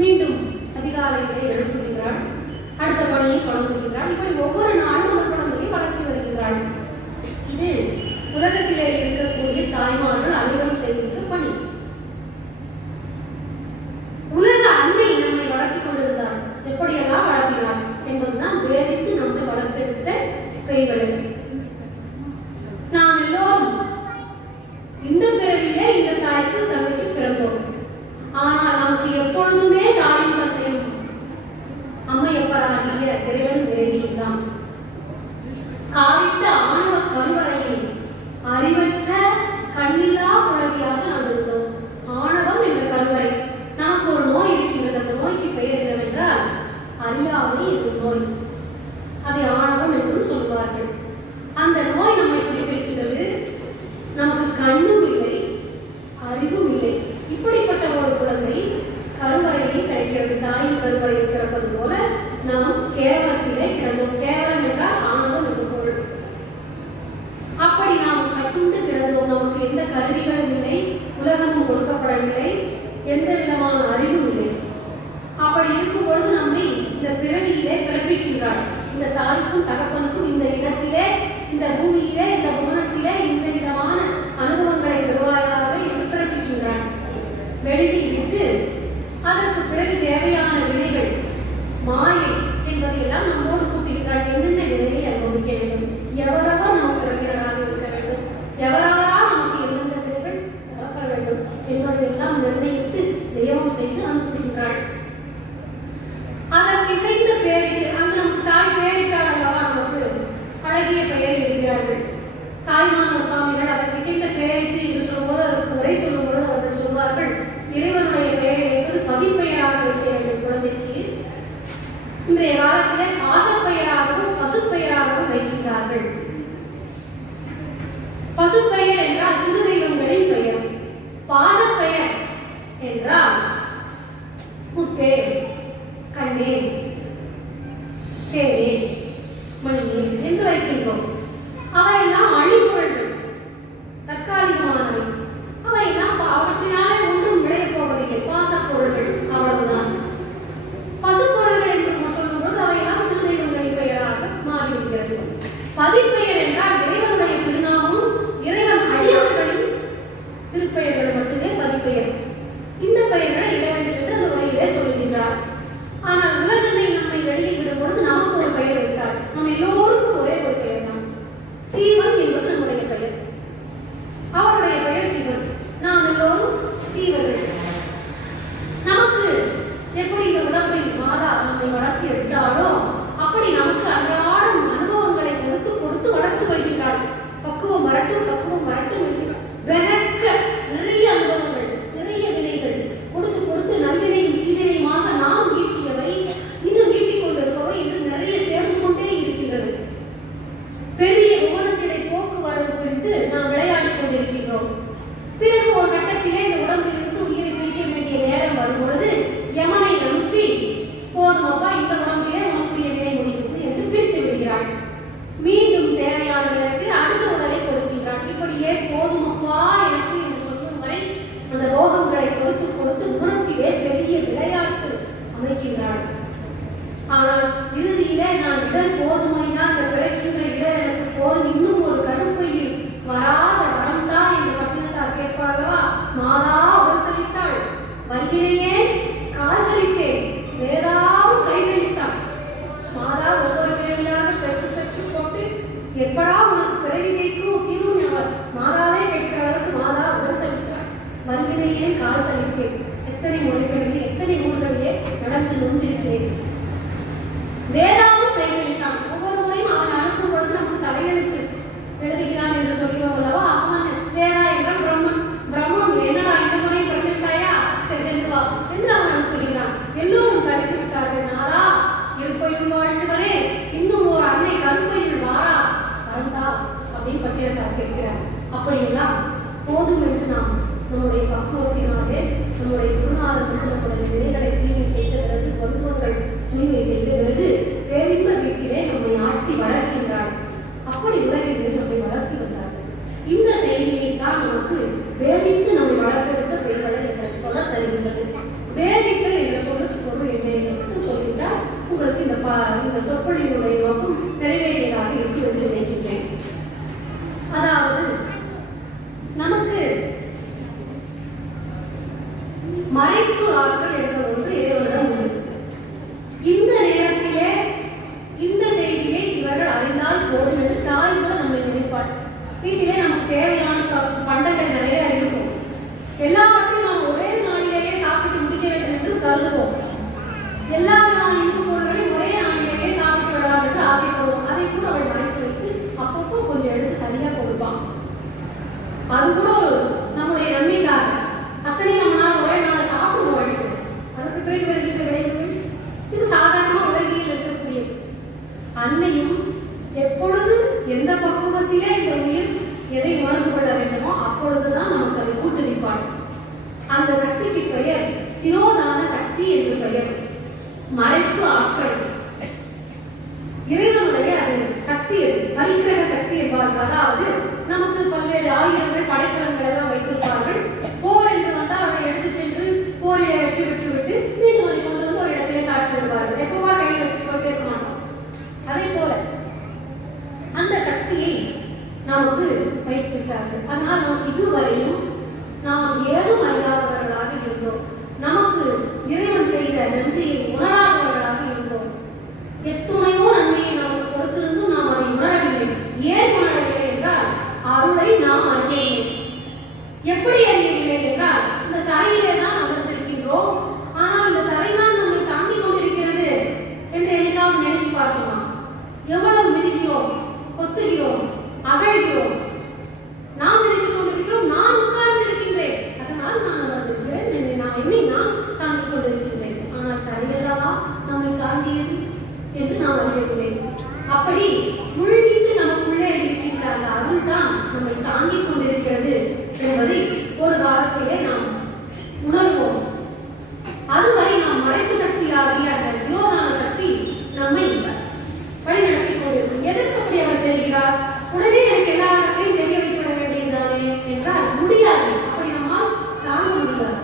மீண்டும் அதிகாலையிலே எழுப்புகிறாள், அடுத்த பணியை தொடங்குகிறாள். இப்படி ஒவ்வொரு நாளும் அந்த குழந்தையை வளர்த்தி வருகிறாள். இது உலகத்திலே இருக்கக்கூடிய தாய்மார்கள் அனைவரும் செய்கின்ற பணி. உலக அன்னை நம்மை வளர்த்திக் கொண்டிருந்தாள். எப்படியெல்லாம் வளர்த்தினாள் என்பதுதான் வேதித்து நம்மை வளர்த்தெடுத்த பெய்களை. நாம் எல்லோரும் இந்த பிறவியிலே இந்த தாய்க்கு தந்தைக்கு பிறந்தோம். ஆனால் நமக்கு எப்பொழுதுமே தாயும் தந்தையும் அம்மையப்பராகிய இறைவன் இறைவியும் தான். காவிட்ட ஆணவ கருவறையில் அறிவற்ற கண்ணில்லா புலவியாக நாம் இருந்தோம். ஆணவம் என்ற கருவறை. நமக்கு ஒரு நோய் இருக்கின்றது. அந்த நோய்க்கு பெயர் என்னவென்றால் அறியாமை என்னும் நோய். அதை ஆணவம் என்றும் சொல்வார்கள். அந்த நோய் நம்மை பிடித்திருக்கிறது. நமக்கு கண்ணும் இல்லை, அறிவும் இல்லை. இப்படிப்பட்ட ஒரு குழந்தை கருவறையில் கிடைக்கிறது. தாயின் கருவறையில் கிடப்பது போல நாம் கேவலத்திலே கிடந்தோம். கேவலம் என்றால் ஆணவம் என்று பொருள். அப்படி நாம் கட்டுண்டு கிடந்தோம். நமக்கு எந்த கருவிகளும் இல்லை, உலகமும் கொடுக்கப்படவில்லை, எந்த விதமான அறிவும் இல்லை. அப்படி இருக்கும் பொழுது நம்மை இந்த பிறவியிலே பிறப்பிக்கின்றாள். இந்த தாய்க்கும் தகப்பனுக்கும் இந்த இடத்திலே, இந்த பூமியிலே, இந்த குணத்திலே இந்த விதமான அனுபவங்களை பெறுவாயாக என்று பிறப்பிக்கின்றாள். வெளியில் விட்டு அதற்கு பிறகு தேவையான வினைகள் மாயை என்பதையெல்லாம் நம்மோடு கூட்டுகிறாள். என்னென்ன வினையை அனுபவிக்க வேண்டும், எவரவர் நமக்கு பிறப்பினராக இருக்க வேண்டும், எவரவரா நமக்கு எந்தெந்த வினைகள் நடக்க வேண்டும் என்பதையெல்லாம் நிர்ணயித்து தெய்வம் செய்து அனுப்புகின்றாள். அதற்கு இசைந்த பேரிட்டு அங்கு நமக்கு தாய் பேரிட்டால் அல்லவா நமக்கு அழகிய பெயரை எழுதினார்கள். தாய்மான சுவாமிகள் அதற்கு இசைந்த பேரிட்டு என்று சொல்லும்போது அதற்கு உரை சொல்லும்போது அவர்கள் சொல்வார்கள், இறைவனுடைய பெயரை வைப்பது பதிப்பெயராக வைக்க வேண்டும். குழந்தைக்கு இன்றைய காலத்திலே பாசப்பெயராகவும் பசுப்பெயராகவும் வைக்கின்றார்கள். பசுப்பெயர் என்றால் சிறு தெய்வங்களின் பெயர். பாசப்பெயர் என்றால் முத்தே, கண்ணே, தேனே, மணியே என்று வைக்கின்றோம். அவையெல்லாம் அழிவுகள், தற்காலிகமானவை. அவையெல்லாம் அவற்றினாலே ஒன்றும் விளைய போவதில்லை. பாசப்பொருள்கள் அவ்வளவுதான். பசுப்பொருள்கள் என்று சொல்லும்போது அவையெல்லாம் சிறு தெய்வங்களின் பெயராக மாறிவிடுகிறது. பதிப்பெயர் என்றால் இறைவனுடைய திருநாமம், இறைவன் அடியவர்களின் திருப்பெயர்கள் மட்டுமே பதிப்பெயர். இந்த பெயர்களை இட வேண்டும் என்று அந்த உரையிலே சொல்லுகின்றார். ஆனால் உலகத்தை நம்மை வெளியில் விடும் பொழுது நமக்கு ஒரு பெயர் வைத்தார். நம் எல்லோருக்கும் ஒரே ஒரு பெயர் தான். சீவன் என்பது நம்முடைய பெயர். அவருடைய பெயர் சிவன். நாம் எல்லோரும் சீவர்கள். நமக்கு எப்படி இந்த உடம்பை மாதா நம்மை வளர்த்தி எடுத்தாலோ அப்படி நமக்கு அன்றாடம் அனுபவங்களை கொடுத்து கொடுத்து வளர்த்து வருகிறாள். பக்குவம் வரட்டும், பக்குவம் வரட்டும் என்று வெறக்க நிறைய அனுபவங்கள், நிறைய வினைகள் கொடுத்து கொடுத்து நல்வினையும் தீவினையுமாக நாம் ஈட்டியவை இன்னும் ஈட்டிக் கொண்டிருப்பவை என்று நிறைய சேர்ந்து கொண்டே இருக்கிறது. பெரிய விவரத்தினை போக்குவரவு குறித்து நாம் விளையாடி கொண்டிருக்கின்றோம். பிறகு ஒரு கட்டத்திலே இந்த உடம்பிலிருந்து உயிரை பிரிக்க வேண்டிய நேரம் வரும் பொழுது யமனை அனுப்பி, போதுமப்பா இந்த உடம்பிலே உனக்குரிய வினை முடிந்தது என்று பிரித்து விடுகிறாள். மீண்டும் தேவையான நேரத்தில் அடுத்த உடலை கொடுக்கின்றாள். இப்படியே போதுமப்பா எனக்கு என்று சொல்லும் வரை அந்த ரோகங்களை கொடுத்து கொடுத்து குணத்திலே பெரிய விளையாட்டு அமைக்கின்றாள். ஆனால் இறுதியிலே நான் இடர் போதுமைதான், இந்த பிறக்கின்ற இடர் எனக்கு போதும், இன்னும் ஒரு கருப்பையில் வராத வரம் தான் என்று பட்டினத்தார் கேட்பார்களா? மாதா உடல் செலுத்தாள், வல்வினையே கால் செலுத்தேன், வேறாவும் கை செலுத்தாள். மாதா ஒவ்வொரு வினையாக பெற்று பெற்று போட்டு எப்படா உனக்கு பிறவி வைக்கும் தீர்வு அவர் மாதாவே கேட்கிற அளவுக்கு மாதா உடல் செலுத்தாள், வல்வினையே கால் செலுத்தேன். எத்தனை மொழிகளிலே எத்தனை ஊர்களிலே நடந்து நொந்திருக்கிறேன். வேதாவும் கை செலுத்தான். ஒவ்வொரு முறையும் அவன் அனுப்பும் பொழுது நமக்கு தலையெழுத்து எழுதுகிறான் என்று சொல்கிறோம் அல்லவா? அவன் வேதா என்றால் பிரம்மன். பிரம்மன் என்னடா இந்த முறை பிறந்துட்டாயா, சரி செல்வா என்று அவன் அனுப்புகிறான். எல்லோரும் சரித்து விட்டார்கள். நாரா இருப்பையில் வாழ்ச்சிவரே, இன்னும் ஒரு அன்னை கருப்பையில் வாரா வரந்தா அப்படின்னு பட்டியலத்தார் கேட்கிறார். அப்படியெல்லாம் போதும் என்று நாம் நம்முடைய பக்குவத்தினாலே நம்முடைய குருநாதர் மறைப்பு ஆற்றல் என்ற ஒன்று இறைவனிடம் உண்டு. இந்த நேரத்திலே இந்த செய்தியை இவர்கள் அறிந்தால் போதும் என்று தாய் கூட நம்மை நினைப்பாள். வீட்டிலே நமக்கு தேவையான பண்டங்கள் நிறைய இருக்கும். எல்லாவற்றையும் நாம் ஒரே நாளிலேயே சாப்பிட்டு முடிக்க வேண்டும் என்று கருதுவோம். எல்லா விதமான இனிப்பு பொருட்களையும் ஒரே நாளிலேயே சாப்பிட்டு விடலாம் என்று ஆசைப்படுவோம். அதை கூட அவள் மறைத்து வைத்து அப்பப்போ கொஞ்சம் எடுத்து சரியா கொடுப்பான். அது கூட ஒரு நம்முடைய நன்மைக்காக. அத்தனை நம்மளால் ஒரே நாளை சாப்பிடுவோம் அழித்து. அதுக்கு பிறகு வருகின்ற விளைவுகள் இது சாதாரணமாக உலகில் இருக்கக்கூடியது. அன்னையும் எப்பொழுது எந்த பக்குவத்திலே இந்த உயிர் எதை உணர்ந்து கொள்ள வேண்டுமோ அப்பொழுதுதான் நமக்கு அதை கூட்டுவிப்பாள். அந்த சக்திக்கு பெயர் திரோதான சக்தி என்று பெயர். மறைப்பு ஆற்றல் இறைவனுடைய அது சக்தி, பரிக்கிரக சக்தி என்பார்கள். அதாவது நமக்கு பல்வேறு ஆயுதங்கள் படைக்கலங்கள் எல்லாம் வைத்திருப்பார்கள். போர் என்று வந்தால் அதை எடுத்து சென்று போரிலே வெற்றி பெற்றுவிட்டு மீண்டும் அதை கொண்டு வந்து ஒரு இடத்திலே சாட்சி விடுவார்கள். எப்பவா கையில் வச்சுட்டு போய் கேட்க மாட்டோம். அதே போல அந்த சக்தியை நமக்கு வைத்திருக்கிறார்கள். அதனால் நமக்கு இதுவரையும் நாம் ஏதும் அறியாதவர்களாக இருந்தோம். நமக்கு இறைவன் செய்த நன்றியை உணராதவர்களாக இருந்தோம். எத்துணையோ நன்மையை நமக்கு கொடுத்திருந்தும் நாம் அதை உணரவில்லை. ஏன் உணரவில்லை என்றால் அருளை நாம் அறியவில்லை. எப்படி அறியவில்லை என்றால் இந்த தரையிலே தான் அமர்ந்திருக்கின்றோம். ஆனால் இந்த தரைதான் நம்மை தாங்கிக் கொண்டிருக்கிறது என்று என்னைக்காவது நினைச்சு பார்க்கலாம். எவ்வளவு மிதிக்கிறோம், கொத்துகிறோம், அகழ்கிறோம். நாம் நினைத்துக் கொண்டிருக்கிறோம் நான் உட்கார்ந்து இருக்கின்றேன், அதனால் நான் அமர்ந்திருக்கிறேன், நான் தாங்கிக் கொண்டிருக்கின்றேன். ஆனால் தரையிலவா நம்மை தாங்கியது என்று நாம் அறியவில்லை. அப்படி உள்விட்டு நமக்குள்ளே இருக்கின்ற அந்த அருள் தான் நம்மை தாங்கிக் கொண்டிருக்கிறது என்பதை ஒரு காலத்திலே நாம் உணர்வோம். அதுவரை நாம் மறைப்பு சக்தியாகிய அந்த விரோதான சக்தி நம்மை வழிநடத்தி கொண்டிருக்கும். எதற்கு அப்படி அவர் செல்கிறார்? உடனே எனக்கு எல்லாவற்றையும் தெரிய வைத்துவிட வேண்டியதானே என்றால் முடியாது. அப்படி நம்மால் தாங்க முடியாது.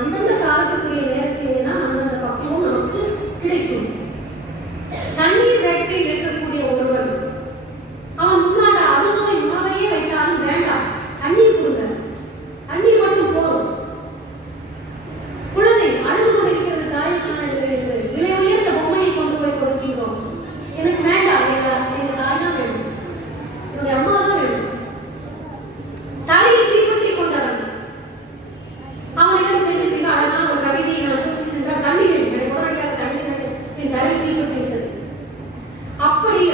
அந்தந்த காலத்துக்குரிய நேரத்திலே தான் அந்தந்த பக்குவம் நமக்கு கிடைக்கும். தண்ணீர் வேட்கையில் இருக்கக்கூடிய ஒருவர் அவன் முன்னாடி அறுசுவை உணவையே வைத்தாலும் வேண்டாம், தண்ணீர் கொடுங்க, தண்ணீர் மட்டும் போதும். குழந்தை அழுது கொண்டிருக்கிறது, தாய்க்கான விலை உயர்ந்த பொம்மையை கொண்டு போய் கொடுக்கிறோம். எனக்கு வேண்டாம், எங்க தாய் தான் வேணும், என்னுடைய அம்மா தான் வேணும். தலையை தீப்பற்றி கொண்டவன் அவனிடம் சென்று அழகான ஒரு கவிதையை நான் சொல்லியிருந்தால் தண்ணீர் எனக்கு உடனடியாக தண்ணீர் வேண்டும், என் தலையை தீப்பற்றி விட்டது. அப்படி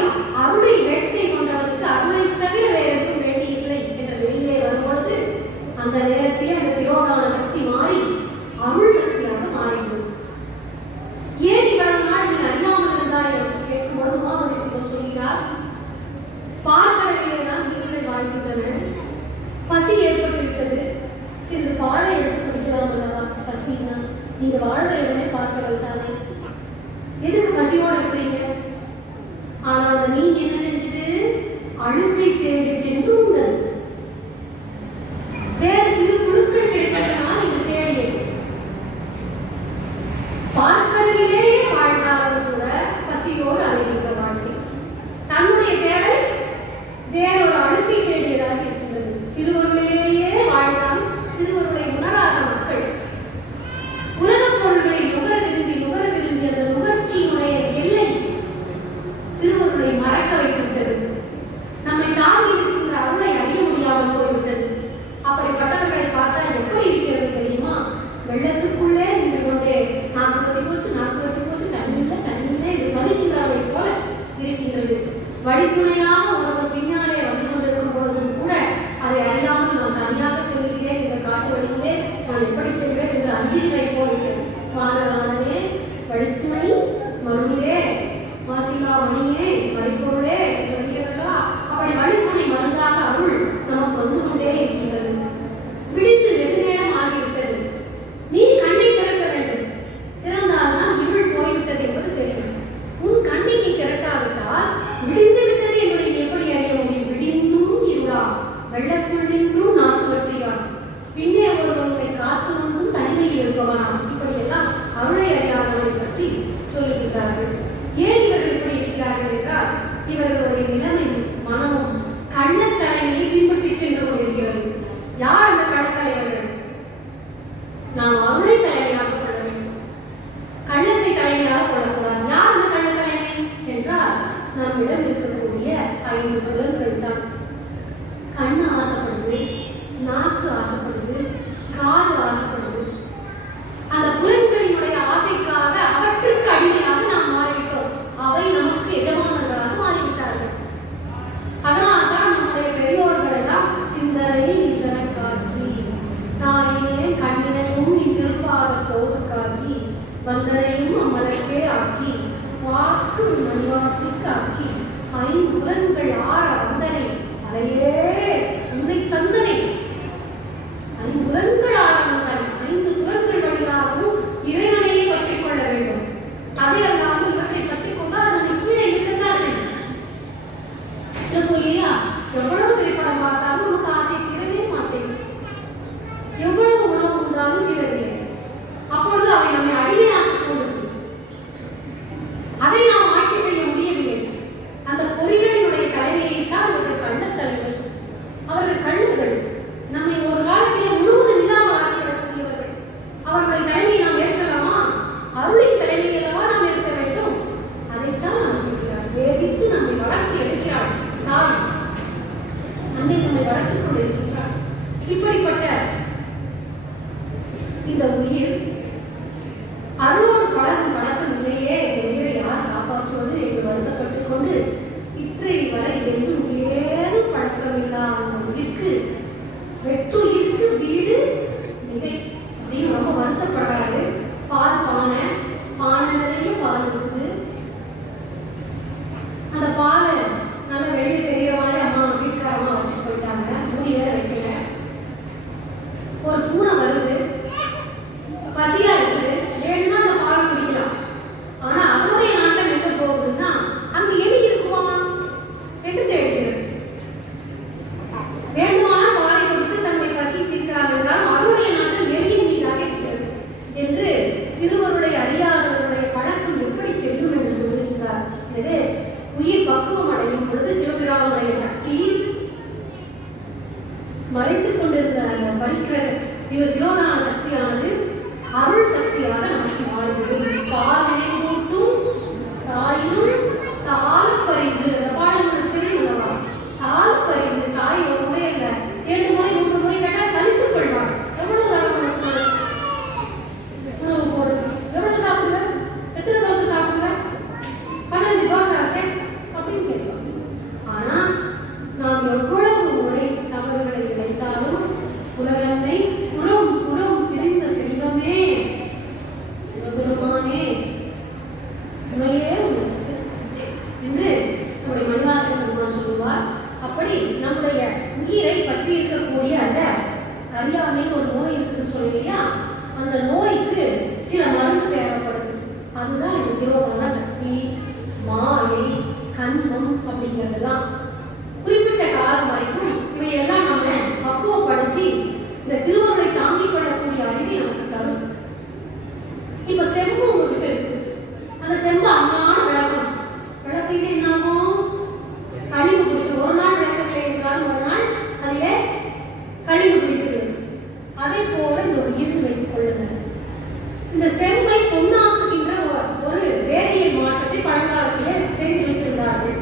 அருளை வேட்கை கொண்டவனுக்கு அருளை தவிர வேறு எதுவும் வேண்டி இல்லை என்ற வெளியிலே வரும்பொழுது அந்த நேரத்திலே அந்த திரோதான சக்தி மாறி அருள் சக்தியாக மாறிவிடும். ஏன் இவ்வளவு நாள் நீ அறியாமல் இருந்தாய் என்று கேட்கும் பொழுது மாதவி சிவம் சொல்கிறார், பார்க்கடலிலே தான் உயிர்கள் வாழ்கின்றன, பசி ஏற்பட்டுவிட்டது, சிறிது பாலை எடுத்து குடிக்கலாம் அல்லவா? பசினா நீங்க வாழ்ற இடமே பார்க்கடல் தானே, எதுக்கு பசியோடு இருக்கிறீங்க? ஆனால் அந்த மீன் என்ன செஞ்சது? அழுக்கை தேடி சென்று உண்டது. வேறு சிறு புழுக்கள் கிடைத்ததனால் இது தேடியது. பார்க்கடலிலேயே வாழ்ந்தாலும் கூட பசியோடு அலைகின்ற வாழ்க்கை. தன்னுடைய தேடல் வேறொரு அழுக்கை தேடியதாக இருக்கின்றது. திருவருளையிலேயே வாழ்ந்தாலும் திருவருளை உணராத மக்கள் உலகப் பொருள்களை நுகர விரும்பி அந்த நுகர்ச்சியினுடைய எல்லை திருவருளை மறக்க வைத்திருக்கிறது. நம்மை தாங்கி இருக்கின்ற அருளை அறிய முடியாமல் போய்விட்டது. அப்படிப்பட்டவர்களை பார்த்தா எப்படி இருக்கிறது தெரியுமா? வெள்ளத்துக்குள்ளே நின்று கொண்டே நாக்கு வத்தி போச்சு தண்ணீர்ல இது வலிக்கின்றவை போல இருக்கின்றது. வழித்துணையாக ஒருவர் பின்னாலே வந்து கொண்டிருக்கும் பொழுதும் கூட அதை அறியாமல் நான் தனியாக செல்கிறேன், இந்த காட்டு வழியிலே நான் எப்படி செல்வேன் என்று அஞ்சுகளை போகிறேன். மாணவனே, வழித்துணை மருளே, மாசிலா மணியே, மறைப்பொருளே வருகிறதா? அப்படி வழித்துணை மருந்தாக அருள் நமக்கு வந்து கொண்டே இருக்கின்றது. விடிந்து வெகு நேரம் ஆகிவிட்டது. நீ கண்ணை திறக்க வேண்டும். திறந்தால்தான் இருள் போய்விட்டது என்பது தெரியும். உன் கண்ணை நீ திறக்காவிட்டால் விடிந்து விட்டது என்பதை நீ திருவருளை அறியாதவருடைய பழக்கம் எப்படி செல்லும் என்று சொல்லுகிறார். எனவே உயிர் பக்குவம் அடையும் பொழுது சிவபிரானுடைய சக்தி மறைத்துக் கொண்டிருந்த அந்த பறிக்கிற திரோதான சக்தியானது அருள் சக்தியாக நமக்கு மாறுகிறது. பாலினை கூட்டும் தாயும் சால பறிந்து, அந்த பாடல்கள் தெரியுமா? சால பறிந்து தாய் ஒரு முறை அல்ல 2 முறை 3 முறை கேட்டால் சலித்துக் கொள்வாள். எவ்வளவு உணவு போடுறது, எவ்வளவு சாப்பிடுற, எத்தனை தோசை சாப்பிடுற, 15 தோசை ஆச்சு அப்படின்னு கேட்கலாம். ஆனா நாம் எவ்வளவு முறை தவறுகளை இழைத்தாலும் உலகத்தை புறம் புறம் திரிந்த செல்வமே சிவபெருமானே உண்மையே உணர்ச்சி என்று நம்முடைய மணிவாசக பெருமான் சொல்லுவார். அப்படி நம்முடைய உயிரை பற்றி இருக்கக்கூடிய அந்த அறியாமைன்னு ஒரு நோய் இருக்குன்னு சொல்லியா, அந்த நோய்க்கு சில மருந்து தேவைப்படுது. அதுதான் இந்த திரோதான சக்தி, மாயை, கண்மம் அப்படிங்கிறதெல்லாம். குறிப்பிட்ட காலம் வரைக்கும் இவையெல்லாம் நம்ம பக்குவப்படுத்தி இந்த திருவருளை தாங்கிக் கொள்ளக்கூடிய அறிவை நமக்கு தரும். இப்ப செம்பு உங்ககிட்ட இருக்கு, அந்த செம்பு அண்ணான விளக்கம். விளக்கிட்டு என்னாகும்? கழிவு பிடிச்சு ஒரு நாள் விளக்கவில்லை என்றாலும் ஒரு நாள் அதிலே கழிவு பிடிக்கிறது. அதே போல இந்த உயிர் வைத்துக் கொள்ளுங்கள். இந்த செம்பை பொன்னாக்குகின்ற ஒரு வேதியியல் மாற்றத்தை பழங்காலத்திலே தெரிந்து வைத்திருந்தார்கள்.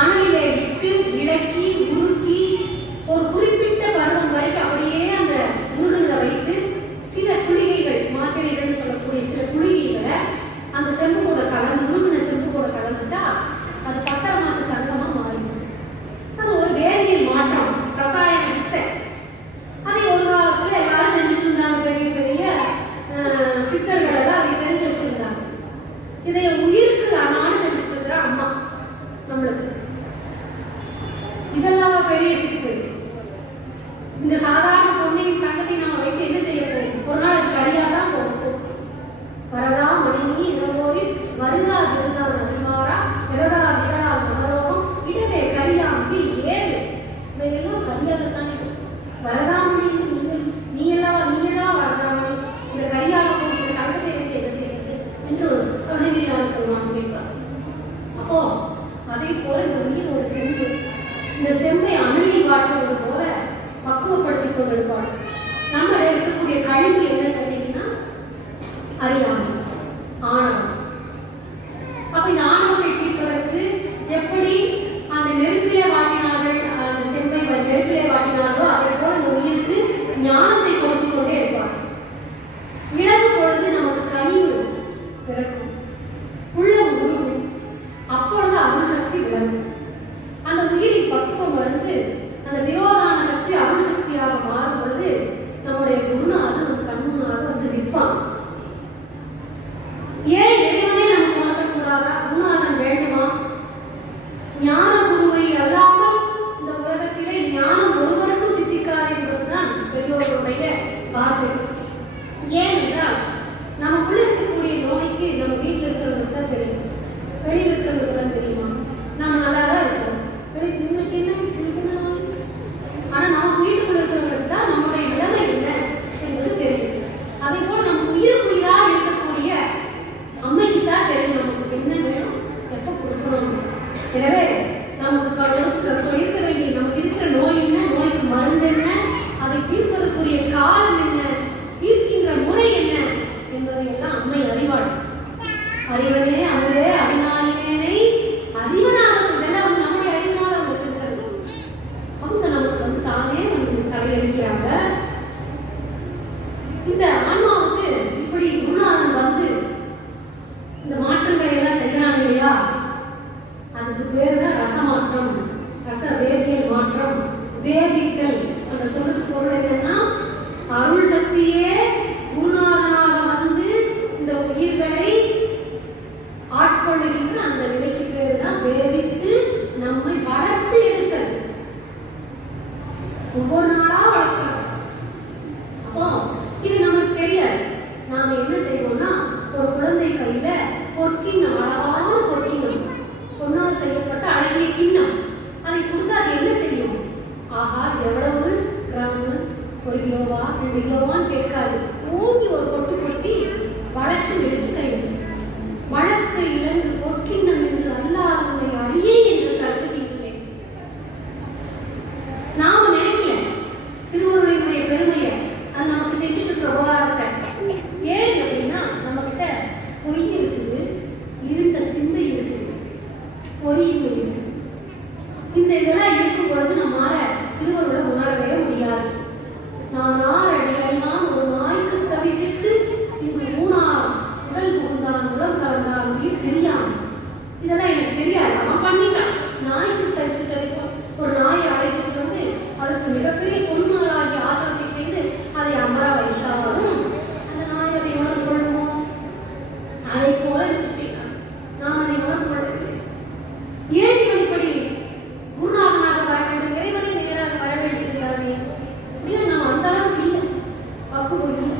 அனலிலே விட்டு விளக்கி உருக்கி ஒரு குறிப்பிட்ட பருவம் வரைக்கும் அப்படியே அந்த உருகுகளை வைத்து சில குளிகைகள், மாத்திரைகள் சொல்லக்கூடிய சில குளிகைகளை அந்த செம்பு கூட கலந்து, உருகின செம்பு கூட கலந்துட்டா அது பத்திரமாக்கு தங்கமா மாறிடும். அது ஒரு வேதியியல் மாற்றம், ரசாயன வித்தை. அதை ஒரு காலத்துல எல்லாரும் செஞ்சுட்டு இருந்தாங்க. பெரிய பெரிய சித்தர்கள் எல்லாம் அதை தெரிஞ்சு வச்சிருந்தாங்க. இதை உயிருக்கு அண்ணான்னு செஞ்சுட்டு இருக்கிற அம்மா நம்மளுக்கு. இதெல்லாம் பெரிய சித்து. இந்த சாதாரண பொண்ணையும் தங்கத்தையும் நம்ம வைத்து என்ன செய்ய போகும்? ஒரு நாள் அது கரியாதான் போகும். வரதா மணினி இடவோரில் வருகா இருந்தால் அதிமாரா விரதா விரடா மனரோகம் இடவே கரியாமதி ஏது. இவையெல்லாம் கரியாகத்தானே. வரதாமணி நீ எல்லாம் வரதாமணி, இந்த கரியாக போகிற தங்கத்தை வைத்து என்ன செய்வது என்று கருணகிரிநாதர் பெருமான் கேட்பார். அப்போ அதே போல இந்த உயிர் ஒரு செம்பு. இந்த செம்பை அனலில் வாட்டுவது போல பக்குவப்படுத்திக் கொண்டிருப்பாள். நம்ம இருக்கக்கூடிய கழிவு என்ன கேட்டீங்கன்னா அறியாமை, ஆணவம். அப்ப இந்த ஆணவத்தை தீர்ப்பதற்கு எப்படி அந்த நெருப்பிலே வாட்டினார்கள், அந்த செம்பை நெருப்பிலே வாட்டினார்களோ அதே போல இந்த உயிருக்கு ஞானத்தை கொடுத்துக் கொண்டே இருப்பார்கள். இழகு பொழுது நமக்கு கனிவு பிறக்கும், உள்ளம் உருகும். அப்பொழுது அருள் சக்தி விளங்கும். அந்த உயிரின் பக்குவம் வந்து அந்த திரோதான சக்தி அருள் சக்தியாக மாறும் பொழுது நம்முடைய குருநாதன் கண்முன்னாக வந்து நிற்பான். ஏன் இறைவனே நமக்கு மாற்றக்கூடாதா? குருநாதன் வேண்டுமா? ஞான குருவை அல்லாமல் இந்த உலகத்திலே ஞானம் ஒருவருக்கும் சித்திக்காது என்பதுதான் பெரியோர்களுடைய வார்த்தை. ஏனென்றால் நமக்குள்ள இருக்கக்கூடிய நோய்க்கு நம்ம வீட்டில் இருக்கிறவங்களுக்கு தான் தெரியும், வெளியில் இருக்கிறவங்களுக்கு தான் தெரியுமா? நம்ம நல்லா தான் இருக்கோம். ஆனா நமக்கு வீட்டுக்குள்ள இருக்கிறவங்களுக்கு தான் நம்முடைய நிலைமை என்ன என்பது தெரியும். அதே போல நம்ம உயிரா இருக்கக்கூடிய அம்மைக்கு தான் தெரியும் நமக்கு என்ன வேணும், எப்ப கொடுக்கணும். எனவே நமக்கு இருக்க வேண்டிய நமக்கு இருக்கிற நோய் என்ன, நோய்க்கு மருந்து என்ன, அதை தீர்ப்பதற்குரிய காலம் என்ன, தீர்க்கின்ற முறை என்ன என்பதை எல்லாம் அம்மை அறிவாள். அறிவனே அவரே அபிநாயினேனை அறிவனாக இதெல்லாம் வந்து நம்முடைய அறிவினால் அவங்க செஞ்சது. அவங்க நமக்கு வந்து தானே நமக்கு தலையெடுக்கிறாங்க. இந்த ஆன்மாவுக்கு இப்படி குருநாதன் வந்து இந்த மாற்றங்களை எல்லாம் செய்யறாங்க இல்லையா, அதுக்கு பேர் தான் ரசமாற்றம், ரச வேதியியல் மாற்றம், வேதித்தல். அந்த சொல்லுக்கு பொருள் என்னன்னா, அருள் சக்தியே குருநாதனாக வந்து இந்த உயிர்களை ஆட்கொள்ளுகின்ற அந்த நிலைக்கு பேரு தான் வேதித்து நம்மை வளர்த்து எடுத்தல். ஒவ்வொரு நாளா வளர்க்கிறது. அப்போ இது நமக்கு தெரியாது. நாம என்ன செய்வோம்னா, ஒரு குழந்தை கையில பொற்கிண்ணம், அழகான பொற்கிண்ணம், பொன்னால் செய்யப்பட்ட அழகிய கிண்ணம், அதை கொடுத்து அது என்ன செய்யும்? ஆஹா எவ்வளவு கிராம், 1 கிலோவா 2 கிலோவான்னு கேட்காது. ஊங்கி ஒரு பொட்டு கொட்டி தரிசித்ததை போல் ஒரு நாயை அழைத்துட்டு வந்து அதற்கு மிகப்பெரிய பொன்மாலாகிய ஆசனத்தை செய்து அதை அமர வைத்தாலும் அந்த நாய் அதை உணர்ந்து கொள்ளுமோ? அதை போல இருந்துச்சு. நாம் அதை உணர்ந்து கொள்ளவில்லை. ஏன் இப்படி குருநாதனாக வர வேண்டும், இறைவனை நேராக வர வேண்டியிருக்கிறாரே அப்படின்னு நாம் அந்த அளவுக்கு இல்லை, பக்குவம் இல்லை.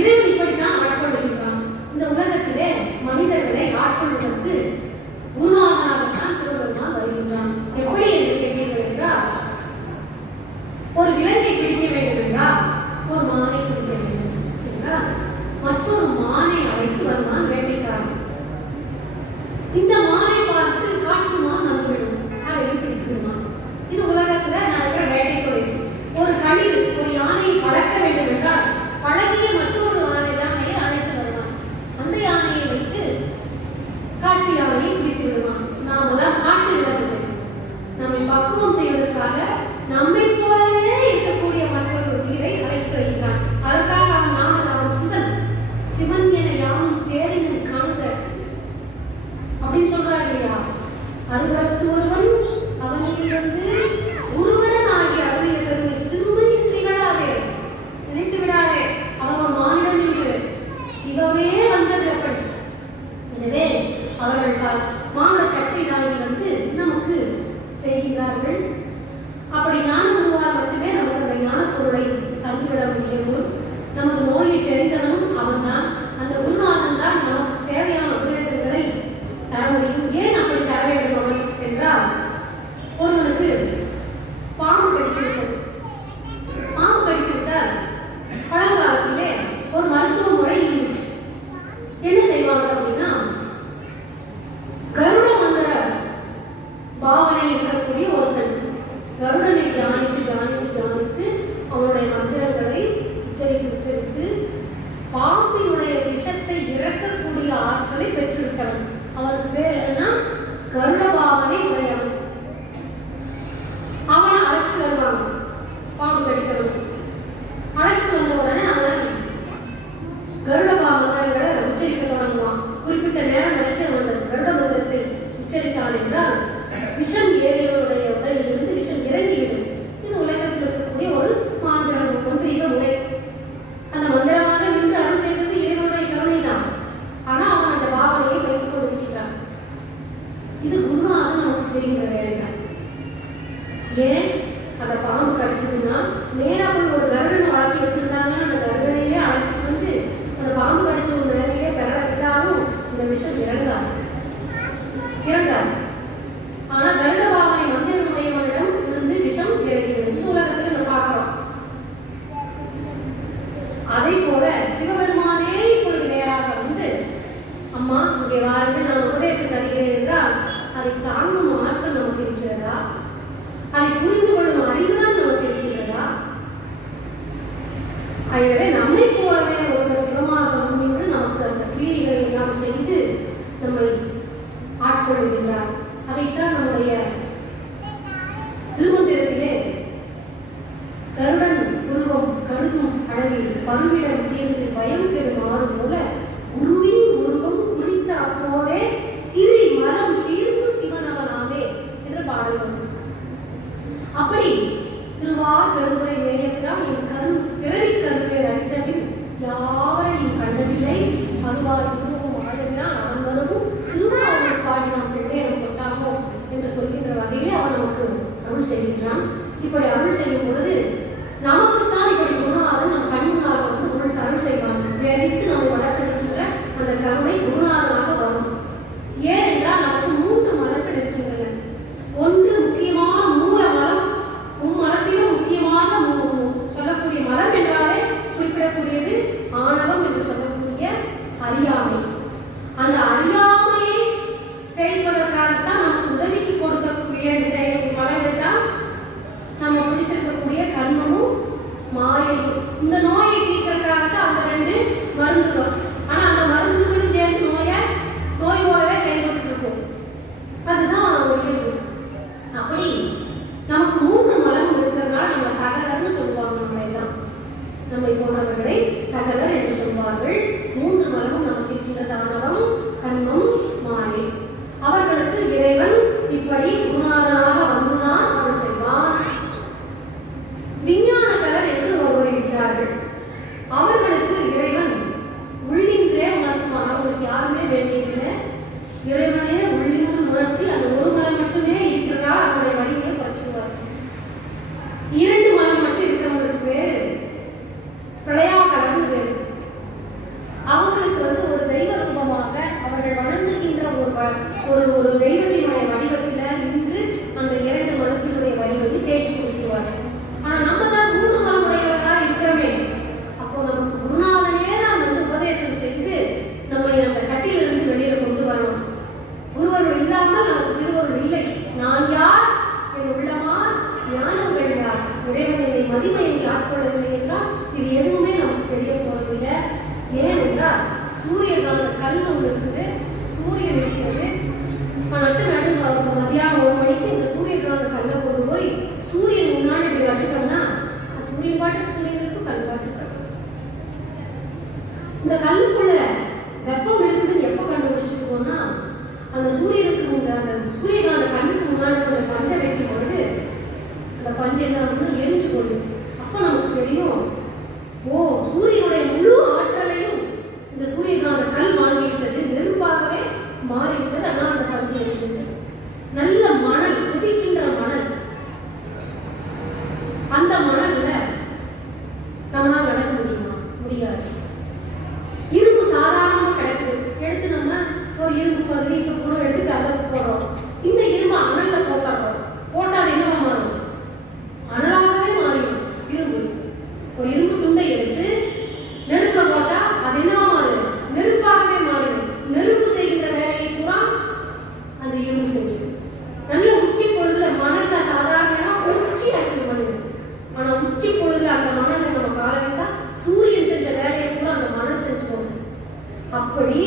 இறைவன் இப்படித்தான் ஆட்கொள்ளுகின்றான். இந்த உலகத்திலே மனிதர்களை ஆட்கொள்வதற்கு குருநாதனாகத்தான் சிவபெருமான் வருகின்றான். எப்படி என்று கேட்டீர்கள் என்றால், ஒரு விலங்கை பிடிக்க வேண்டும் என்றால் ஒரு மானை பிடிக்க வேண்டும் என்றால் மற்றொரு மானை அழைத்து வருவான் வேட்டைக்காரன். இந்த மானை பார்த்து காட்டுமான் வந்துவிடும், அதையும் பிடித்துவிடுவான். இது உலகத்துல நடக்கிற வேட்டை தொழில். ஒரு களிர் ஒரு யானையை பழக்க வேண்டும் என்றால் பழகிய மற்றொரு யானையை அழைத்து வருவான். அந்த யானையை வைத்து காட்டு யானையை பிடித்து விடுவான். நாமெல்லாம் காட்டு விலங்குகள். நம்மை பக்குவம் செய்வதற்காக நம்மை போலவே இருக்கக்கூடிய மற்றொரு உயிரை அழைத்து வருகிறான். அதற்காக அவன் சிவன், சிவன் என யாவும் தேரினும் காண்க அப்படின்னு சொல்றாரு இல்லையா? அருளத்து ஒருவன் அவனிலிருந்து ஒருவரன் ஆகிய அருளியதற்கு சிறுமையின் திகழாதே, நினைத்து விடாதே அவன் மானிடன் என்று சிவமே வந்தது அப்படி. எனவே அவர்கள் மாநில சட்டை தாங்கி வந்து நமக்கு செய்கிறார்கள். அப்படி ஞான குருவால் மட்டுமே நமக்கு அந்த ஞான பொருளை தங்கிவிட முடியும். நமது நோயை தெரிந்தவனும் அவன் தான். அந்த குருநாதன் தான் நமக்கு தேவையான உபதேசங்களை தர முடியும். ஏன் அப்படி தர வேண்டும் அவன் என்றால், ஒருவனுக்கு பாம்பு கடித்திருப்பது. பாம்பு கடித்திருந்தால் பழங்காலத்திலே ஒரு மருத்துவ முறை இருந்துச்சு. என்ன செய்வாங்க அப்படின்னா, கருட மந்திர பாவனை இருக்கக்கூடிய ஒருத்தன் கருடனை தியானித்து தியானித்து தியானித்து அவனுடைய மந்திரங்களை உச்சரித்து பாம்பினுடைய விஷத்தை இறக்கக்கூடிய ஆற்றலை பெற்றுவிட்டவன். அவனுக்கு பேர் என்னன்னா கருட பாவனை உடையவன். அவனை அழைச்சிட்டு வருவாங்க. பாம்பு கடித்தவன் அழைச்சிட்டு வந்த உடனே அவன் கருட மந்திரங்களை உச்சரிக்க தொடங்குவான். குறிப்பிட்ட நேரம் வரைக்கும் அவன் கருட மந்திரத்தை உச்சரித்தான் என்றால் விஷம் ஏறியவனுடைய உடலில் இருந்து விஷம் இறங்கிவிடும். இது உலகத்தில் இருக்கக்கூடிய ஒரு மாந்திரம் மந்திர முறை. அந்த மந்திரமாக நின்று அருள் செய்தது இறைவனுடைய கருணை தான். ஆனா அவன் அந்த பாவனையை வைத்துக் கொண்டிருக்கிறான். இது குருநாதன் நமக்கு செய்கிற வேலைதான். ஏன் அந்த பாம்பு கடிச்சதுன்னா, நேரா போய் ஒரு கருடனை வளர்த்தி வச்சிருந்தாங்கன்னா அந்த கருடனையே அழைச்சிட்டு வந்து அந்த பாம்பு கடிச்ச ஒரு வேலையே பெற விட்டாலும் இந்த விஷம் இறங்காது. ஆனா கருட பாவனை மந்திரமுடையவனிடம் இருந்து விஷம் இறங்கிறது. இந்த உலகத்தில் நம்ம பார்க்கிறோம். அதை போல சிவபெருமானே இப்பொழுது நேராக வந்து, அம்மா இங்கே வாருங்க, நான் உபதேசம் தருகிறேன் என்றால் அதை தாங்கும் ஆற்றல் நமக்கு இருக்கிறதா? அதை புரிந்து கொள்ளும் அறிவுதான் நமக்கு இருக்கிறதா? எனவே நம்மை போலவே ஒரு சிவமாக முன்னின்று நமக்கு அந்த கிரியைகளை எல்லாம் செய்து நம்மை ஆட்கொள்கின்றார். அதைத்தான் நம்முடைய திருமந்திரத்திலே கருடன் உருவம் கருதும் அளவில் பருவிடம் தீர்ந்து பயம் பெறுமாறு போல குருவின் உருவம் குறித்த அப்போதே திரி மலம் தீர்வு சிவனவனாவே என்று பாடுகிறோம். அப்படி திருவார் பெருமுறை மேயத்தான் என் பிறவி கருவை அறிந்தபின் யாவரையும் கண்டதில்லை அருவார் குருவும் ஆழவினான் அவன் வரவும் திருவாரூர் பாடி நாம் பிள்ளையம் கொட்டாமோ என்று சொல்கின்ற வகையிலே அவன் நமக்கு அருள் செய்கின்றான். இப்படி அருள் செய்யும் பொழுது நமக்குத்தான் இப்படி குருநாதன் நம் கண்முன்னாக வந்து அருள் செய்வான். வேதித்து நம்மை வளர்த்தெடுக்கின்ற அந்த கருணை குருநாதனாக வரும். ஏனென்றால் நமக்கு 3 மலர்கள் இருக்கின்றன. ஒன்று முக்கியமான மூல மலம். மும்மலத்திலும் முக்கியமாக சொல்லக்கூடிய மலம் என்றாலே குறிப்பிடக்கூடியது ஆணவம் என்று சொல்லக்கூடிய அறியாமை. அந்த அறியாமையை தெரிவிப்பதற்காகத்தான் நமக்கு உதவிக்கு கொடுக்கக்கூடிய மலம் என்றால் நம்ம பிடித்திருக்கக்கூடிய கர்மமும் மாயையும். இந்த நோயை தீர்க்கிறதுக்காகத்தான் அந்த 2 மருந்துகள். ஆனா அந்த மருந்துகளும் சேர்ந்து நோய் போலவே செயல்பட்டு இருக்கும். அதுதான் இயல்பு. அப்படி நமக்கு 3 மலம் இருக்கிறதுனால நம்ம சகலர்னு சொல்லுவாங்க. நம்மளெல்லாம் நம்மை போன்றவர்களை சகலர் என்று சொல்வார்கள். 3 மலமும் நமக்கு இருக்கின்றதா ஒரு தெய்வத்தினுடைய வடிவத்தில் நின்று அந்த 2 மதத்தினுடைய வடிவத்தை தேய்ச்சி கொடுத்துருவார்கள். ஆனா நம்ம தான் 3 மதமுடையவர்களாக இருக்கிறோமே. அப்போ நமக்கு குருநாதனே தான் உபதேசம் செய்து நம்மை அந்த கட்டிலிருந்து வெளியே கொண்டு வரணும். குருவர்கள் இல்லாமல் நமக்கு திருவருள் இல்லை. நான் யார், என் உள்ளமா ஞானங்கள் யார், இறைவனை மதிமை என்று ஆட்கொள்ளவில்லை என்றால் இது எதுவுமே நமக்கு தெரிய போவதில்லை. ஏனென்றால் சூரியகாந்த கல் ஒன்று இருக்குது, சூரியன் இருக்கிறது. நட்டு மத்தியானம் 1 மணிக்கு இந்த சூரியகாந்த கல்லை கொண்டு போய் சூரியன் முன்னாடி இப்படி வச்சுட்டோம்னா சூரியன் பாட்டுக்கு சூரியன் இருக்கும், கல் பாட்டுக்கு. இந்த கல்லுக்குள்ள வெப்பம் இருக்குதுன்னு எப்போ கண்டுபிடிச்சிருக்கோம்னா அந்த சூரியனுக்கு அந்த சூரியகாந்த கல்லுக்கு முன்னாடி கொஞ்சம் பஞ்சை வைக்கும் பொழுது அந்த பஞ்சை என்ன எரிஞ்சு கொள்ளும். அப்போ நமக்கு தெரியும், ஓ சூரியனுடைய முழு ஆற்றலையும் இந்த சூரியகாந்த கல் வாங்கிவிட்டது, நெருப்பாகவே மாறிவிட்டது. ஆனால் அந்த பஞ்சை இருக்குது. நல்ல மணல், குதிக்கின்ற மணல். அந்த மணல்ல நம்மளால் நடக்க முடியுமா? முடியாது. இரும்பு சாதாரணமா கிடைக்குது, எடுத்து நம்ம ஒரு இரும்பு பகுதி இப்ப கூட எடுத்து அளவுக்கு போடுறோம். இந்த இரும்பு அனல்ல போட்டால் என்னவா மாறும்? அனலாகவே மாறிடும். இரும்பு ஒரு இரும்பு துண்டை எடுத்து நெருப்புல போட்டா அது என்னவா மாறும்? நெருப்பாகவே மாறிடும். நெருப்பு செய்கின்ற வேலையை பூரா அந்த இரும்பு செஞ்சு நல்ல உச்சி பொழுதுல மணல்ல சாதாரணமா உச்சி ஆக்கிது மனிதன். ஆனா உச்சி பொழுதுல அந்த மணலை நம்ம கால வேண்டா சூரியன் செஞ்ச வேலையை கூட அந்த மணல் செஞ்சோம். அப்படி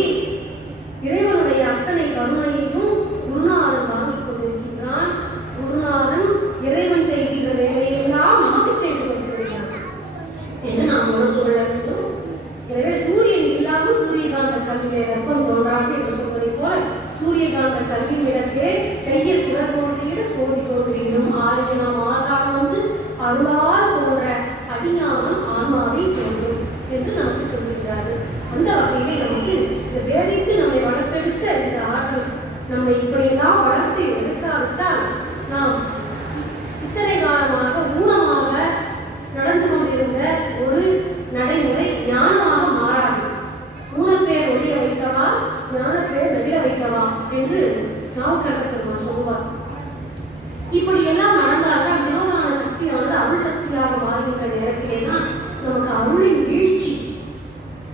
இறைவனுடைய அத்தனை கருணையையும் குருநாதன் வாங்கிக் கொண்டிருக்கின்றான். குருநாதன் இறைவன் செய்கின்ற வேலையெல்லாம் நமக்கு செய்து கொடுத்திருக்கிறான் என்று நாம் உணர்ந்து கொள்ள வேண்டும். எனவே சூரியன் இல்லாமல் சூரியகாந்த கல்லிலே வெப்பம் தோன்றாது என்று சொல்வதை போல சூரியகாந்த கல்லின் இடத்திலே செய்ய சுடர் தோன்றியிட சோதி தோன்றியிடும் ஆரியனம் ஆசாரம் வந்து அருளால் தோன்ற அதிஞானம் ஆன்மாவை தோன்றும் என்று நமக்கு சொல்லுகிறார்கள். அந்த வகையிலே நமக்கு இந்த வேதித்து நம்மை வளர்த்தெடுத்த இந்த ஆற்றல் நம்மை இப்படியெல்லாம் வளர்த்து எடுக்காவிட்டால் நாம் இத்தனை காலமாக ஊனமாக நடந்து கொண்டிருந்த ஒரு நடைமுறை ஞானமாக மாறாது. ஊனப்பேர் ஒழிய வைத்தவா, ஞானப்பேர் வெளிய வைத்தவா என்று நாவுக்கரசர் சொல்வார். இப்படி எல்லாம் நடந்தால்தான் நிரோதான சக்தியானது அருள் சக்தியாக மாறுகின்ற நேரத்திலேதான் நமக்கு அருளின் வீழ்ச்சி,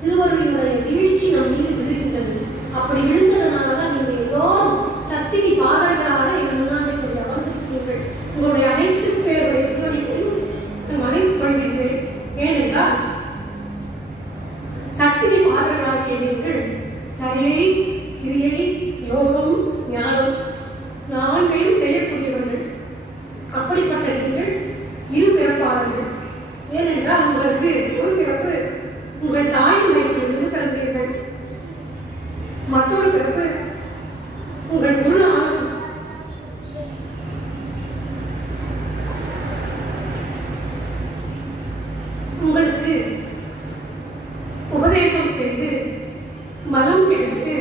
திருவருளினுடைய வீழ்ச்சி நம் மீது விழுகின்றது. அப்படி விழுந்ததனாலதான் நீங்கள் எல்லோரும் சக்தி பாதர்களாக எங்கள் முன்னாடி கொண்டு அமர்ந்திருக்கிறீர்கள். உங்களுடைய அனைத்து பேருடைய திருவடிகளையும் நாம் அனைத்து கொள்கிறீர்கள். ஏனென்றால் சக்தி பாதர்களாகிய நீங்கள் சரியை, கிரியை, யோகம், ஞானம் 4 செய்யக்கூடியவர்கள். அப்படிப்பட்ட நீங்கள் 2 பிறப்பாளர்கள். ஏனென்றால் உங்களுக்கு ஒரு பிறப்பு உங்கள் தாயின் வயிற்றிலிருந்து பிறந்தீர்கள், மற்றொரு பிறப்பு உங்கள் குருநாதன் உங்களுக்கு உபதேசம் செய்து மனம் பிடித்து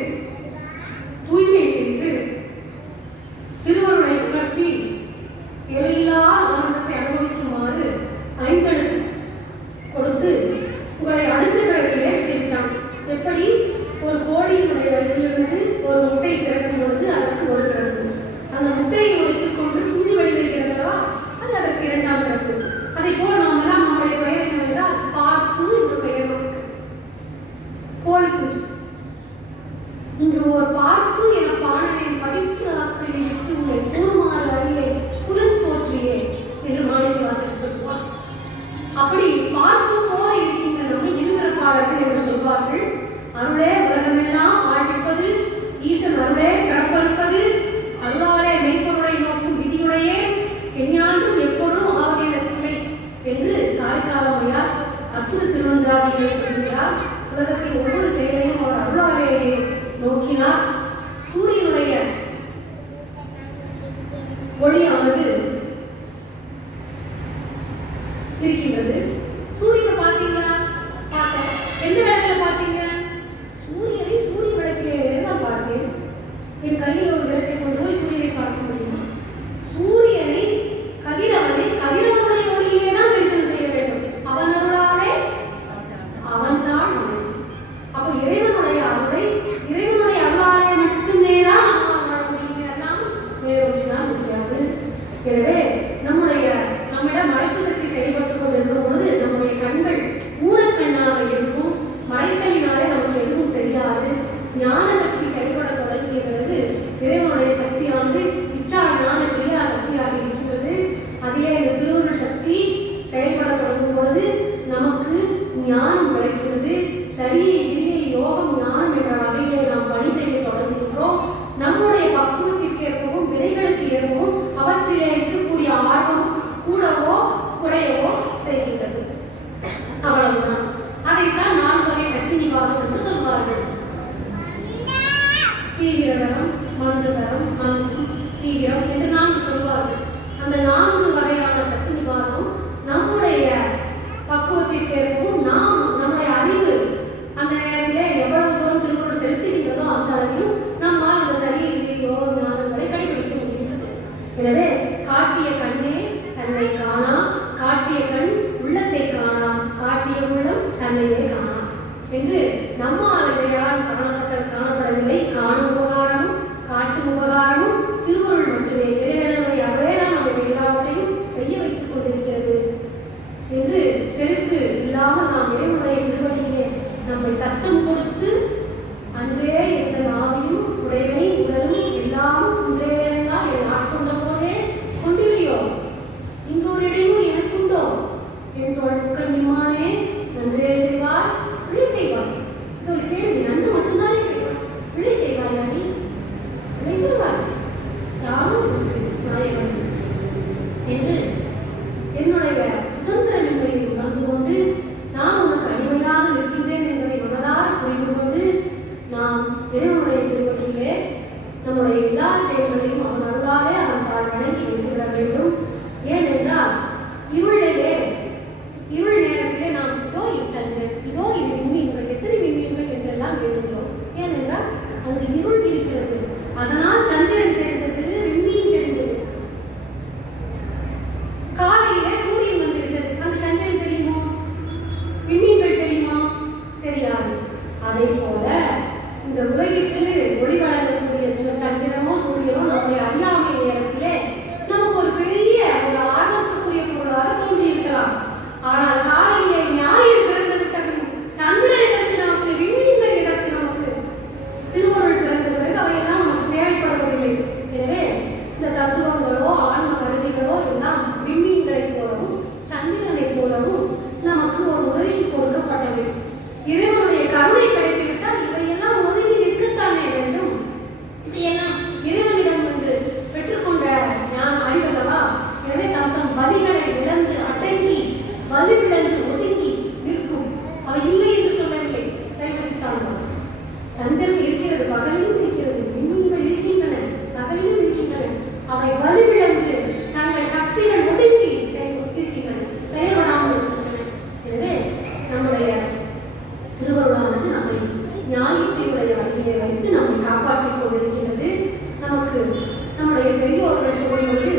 தூய்மை செய்து திருவருளை உணர்த்தி எல்லையில்லா ஆனந்தத்தை அனுபவிக்குமாறு 5 எழுத்து கொடுத்து உங்களை அடுத்த பிறப்பிலே எடுத்துவிட்டான். எப்படி ஒரு கோழியினுடைய வயிற்றிலிருந்து ஒரு முட்டை திறக்கும் பொழுது அதற்கு ஒரு பிறப்பு, அந்த முட்டையை உடைத்துக் கொண்டு குஞ்சு வெளியிடுகிறதா அது அதற்கு 2ஆம் பிறப்பு. அதை போல் நாம் எல்லாம் நம்முடைய பெயர் என்னவென்றால் பார்ப்பு என்று பெயர் நமக்கு கோழி குஞ்சு. இங்கு ஒரு பார்ப்பு என பாடலின் படிப்பு நாட்களை விட்டு உங்களை கூடுமாறு அறியை புலன் போற்றியே என்று மாணிக்கவாசகர் சொல்வார். அப்படி பார்ப்பு போல இருக்கின்ற நம்மை 2 பிறப்பாளர்கள் என்று சொல்வார்கள். அருளே உலகமெல்லாம் ஆழ்விப்பது, ஈசன் அருளே பிறப்பறுப்பது, அருளாலே மெய்ப்பொருளை நோக்கும் விதியுடையே எஞ்ஞாண்டும் எப்பொருளும் ஆவதில்லை என்று காரைக்காலமையார் அற்புத திருவந்தாதியை சொல்கிறார். உலகத்தின் ஒவ்வொரு செயலையும் அவர் அருளாலே நோக்கினார். சூரியனுடைய ஒளியானது இருக்கின்றது. சூரியனை பார்த்தீங்களா? பார்த்தேன். எந்த விளக்குல பார்த்தீங்க? சூரியனை சூரிய விளக்கிலே நான் பார்த்தேன். என் கையில் ஒரு விளக்கை கொண்டு போய் சூரியனை பார்க்க முடியுமா? சூரியனை கதிரவனை கதிரவனுடைய ஒளியிலே தான் தரிசனம் செய்ய வேண்டும். அவன் அருளாலே அவன்தான் அப்போ இறைவனுடைய அருளை இறைவனுடைய அருளாலே மட்டுமே தான் நம்மால் மந்தம், தீவிரம் என்று 4 சொல்வார்கள். அந்த 4 வகையான சக்தி நிவாரணம் நம்முடைய பக்குவத்திற்கேற்பவும் நம்முடைய அறிவு அந்த நேரத்திலே எவ்வளவு தூரம் திருக்குறள் செலுத்துகின்றதோ அந்த அளவிலும் நம்மால் இந்த சரீர யோக ஞானங்களை கடைபிடிக்க முடிகின்றது. எனவே காட்டிய கண்ணே தன்னை காணா, காட்டிய கண் உள்ளத்தை காணா, காட்டிய உள்ளம் தன்னையே காணா என்று நம்மால் யாரும் காணப்படவில்லை. காணும் உபகாரமும் காட்டும் உபகாரமும் திருவருள் மட்டுமே. இறைவனை அவரேதான் நம்முடைய எல்லாவற்றையும் செய்ய வைத்துக் கொண்டிருக்கிறது என்று செருக்கு இல்லாமல் நாம் இறைவனுடைய திருவடியிலே நம்மை தத்தம் கொடுத்து அன்றே எந்த நாவியும் உடைமை உடலும் எல்லாம் ஒன்றேதான் என் ஆட்கொண்ட போதே கொண்டிலையோ இங்கு ஒரு இடையும் எனக்குண்டோ என் தொழிற்கண்ணிமானே நன்றே செய்வார் விழி செய்வார். இது ஒரு கேள்வி. நன்று மட்டும்தானே செய்வார், விழி செய்வாயா நீ? விழி செய்வார் யாரும் நாயகன் என்று என்னுடைய சுதந்திரமின்மையை உணர்ந்து கொண்டு நான் உனக்கு அடிமையாக இருக்கின்றேன் என்பதை மனதார புரிந்து கொண்டு நாம் இறைவனுடைய திருவடியிலே நம்முடைய எல்லா செயல்களையும் அவன் அருளாலே அவன் தாழ் வணங்கி வைத்துவிட வேண்டும். ஏனென்றால் இருள் நேரத்திலே நாம் இதோ இச்சந்திரன், இதோ இது விண்மீன்கள், எத்தனை விண்மீன்கள் என்றெல்லாம் எழுதுகிறோம். ஏனென்றால் அங்கு இருள் இருக்கிறது. அதனால் சந்திரன் தெரிந்தது, விண்மீன் தெரிந்தது. காலையிலே சூரியன் வந்துவிட்டது, அந்த சந்திரன் தெரியுமோ, விண்மீன்கள் தெரியுமா? தெரியாது. அதே போல இந்த உலகிற்கு ஒளி வழங்கக்கூடிய சந்திரனோ சூரியனோ நம்முடைய அறியாமை நேரத்திலே நமக்கு ஒரு பெரிய ஒரு ஆர்வத்துக்குரிய பொருளாக தோன்றியிருக்கலாம். ஆனால் காலையிலே ஞாயிறு பிறந்து விட்டதும் சந்திரன் இதற்கு நமக்கு, விண்மீன்கள் இதற்கு நமக்கு, திருவருள் பிறந்த பிறகு அவையெல்லாம் நமக்கு தேவைப்படவில்லை. எனவே இந்த தத்துவங்களோ ஆன்ம கருவிகளோ எல்லாம் விண்மீன்களைப் போலவும் சந்திரனைப் போலவும் நமக்கு ஒரு ஒதுக்கி கொடுக்கப்பட்டது. இறைவனுடைய கருணை கிடைத்துவிட்டால் இவையெல்லாம் ஒதுங்கி நிற்கத்தானே வேண்டும். இவையெல்லாம் இறைவனிடம் என்று பெற்றுக்கொண்ட ஞான அறிவல்லவா. எனவே தம் வலிகளை இழந்து அடங்கி வலிவிழந்து ஒதுங்கி நிற்கும். அவை இல்லை என்று சொல்லவில்லை சைவ சித்தாந்தம். சந்திரன் இருக்கிறது, பகலிலும் இருக்கிறது, விண்மீன்கள் இருக்கின்றன, பகலிலும் இருக்கின்றன. அவை வலிவிழந்து தங்கள் சக்திகள் ஒடுங்கி இருக்கின்றன, செயல்படாமல் இருக்கின்றன. எனவே நம்முடைய திருவருளானது நம்மை ஞாயிற்றுடைய வழியை வைத்து நம்மை காப்பாற்றிக் கொண்டிருக்கிறது. நமக்கு நம்முடைய பெரியோர்கள் சொல்லும்போது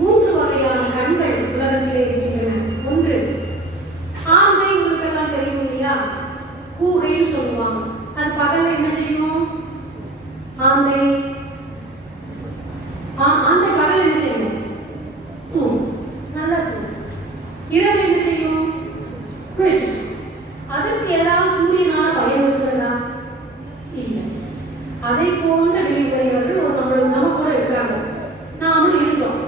3 வகையான கண்கள் உலகத்திலே இருக்கின்றன. ஒன்று ஆந்தை, உங்களுக்கெல்லாம் தெரியும் இல்லையா, கூகைன்னு சொல்லுவாங்க. அது பகல்ல என்ன செய்யும்? ஆந்தை பகல் என்ன செய்யும்? தூங்கும், நல்லா தூங்கும். இரவு என்ன செய்யும்? குளிச்சு. அதற்கு ஏதாவது சூரியனால பயம் இருக்கிறதா? இல்லை. அதை போன்ற விழிப்புடையவர்கள் நம்ம கூட இருக்கிறாங்க, நாமளும் இருந்தோம்.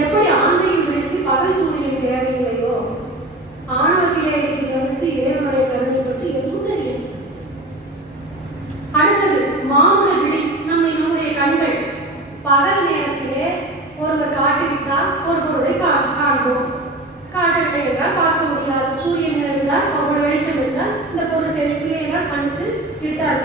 எப்படி ஆந்தையை விடுத்து பகல் சூரியன் தேவையில்லையோ, ஆணவத்திலே இருக்கிறவனுக்கு இறைவனுடைய கருணை பற்றி எதுவும் தெரியும். அடுத்தது மாங்க விழி, நம்முடைய கண்கள். பகல் நேரத்திலே ஒருவர் காட்டிவிட்டால் ஒரு பொருளை காண்போம், காட்டவில்லை என்றால் பார்க்க முடியாது. சூரியன் இருந்தால் ஒரு வெளிச்சம் இருந்தால் இந்த பொருள் தெரியவில்லை என்றால் கண்டு இருட்டாக